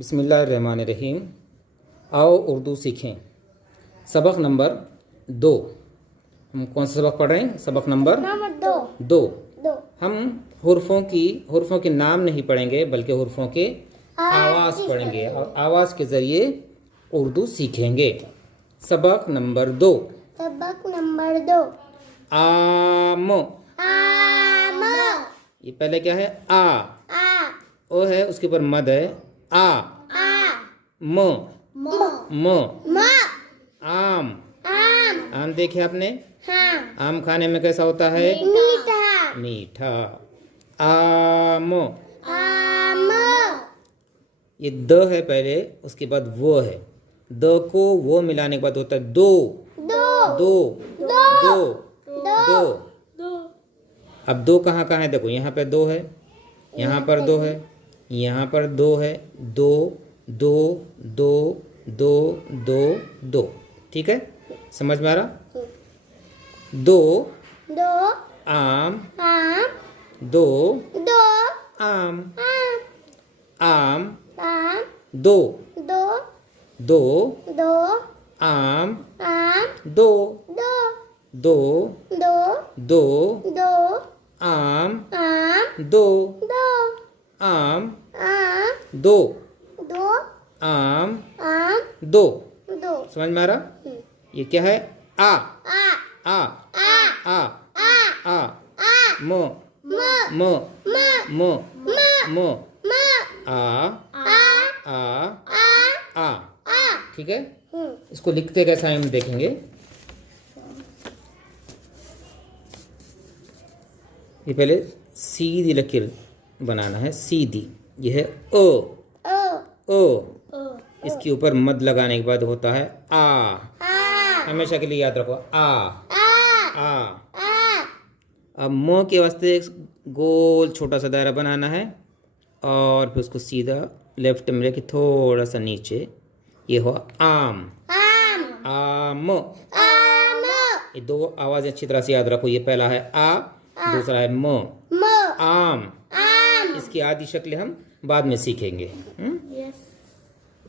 बिस्मिल्लाहिर्रहमानिर्रहीम। आओ उर्दू सीखें। सबक नंबर 2। हम कौन सा सबक पढ़ रहे हैं? सबक नंबर 2। हम हुर्फों के नाम नहीं पढ़ेंगे बल्कि हुर्फों के आवाज़ पढ़ेंगे और आवाज़ के ज़रिए उर्दू सीखेंगे। सबक नंबर 2। आम। ये पहले क्या है? आ। ओ है, उसके ऊपर मद है। आ। म। आम। आम देखे आपने? आम खाने में कैसा होता है? मीठा। आम। ये द है पहले, उसके बाद वो है। द को वो मिलाने के बाद होता है दो। अब दो कहाँ कहाँ है? देखो, यहाँ पे दो है, यहाँ पर दो है, यहाँ पर दो है। दो दो दो दो दो दो। ठीक है, समझ में आ रहा? दो आम। दो आम। आम। दो आम। दो आम। दो आम। दो आम। दो। समझ में आ रहा? ये क्या है? आ। म। आ। ठीक है, इसको लिखते कैसा है हम देखेंगे। ये पहले सीधी लकीर बनाना है, सीधी। ये है ओ। इसके ऊपर मद लगाने के बाद होता है आ। हमेशा के लिए याद रखो, आ। अब म के वास्ते गोल छोटा सा दायरा बनाना है और फिर उसको सीधा लेफ्ट में लेके थोड़ा सा नीचे। ये हो आम। आम। ये दो आवाज़ें अच्छी तरह से याद रखो। ये पहला है आ, दूसरा है म। आम। इसकी आदि शक्लें हम बाद में सीखेंगे।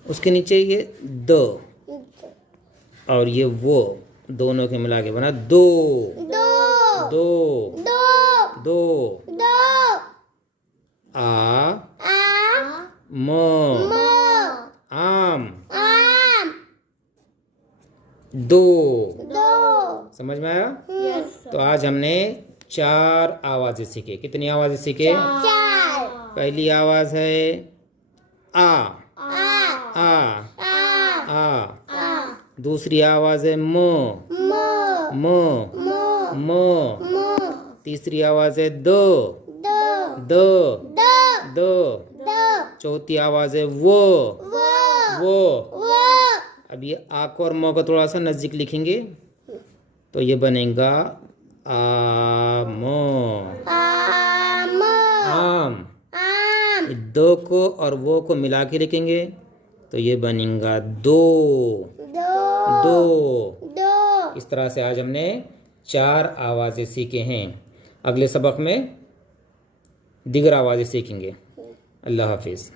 उसके नीचे ये द और ये वो, दोनों के मिला के बना दो। आ म। आम। दो। समझ में आया? तो आज हमने 4 आवाजें सीखे। कितनी आवाजें सीखे? पहली आवाज है आ। दूसरी आवाज है म। तीसरी आवाज है द। चौथी आवाज है वो। अब ये आ को और म को थोड़ा सा नजदीक लिखेंगे तो ये बनेगा आम। दो को और वो को मिला के लिखेंगे तो ये बनेगा दो। इस तरह से आज हमने 4 आवाज़ें सीखे हैं। अगले सबक में दीगर आवाज़ें सीखेंगे। अल्लाह हाफिज़।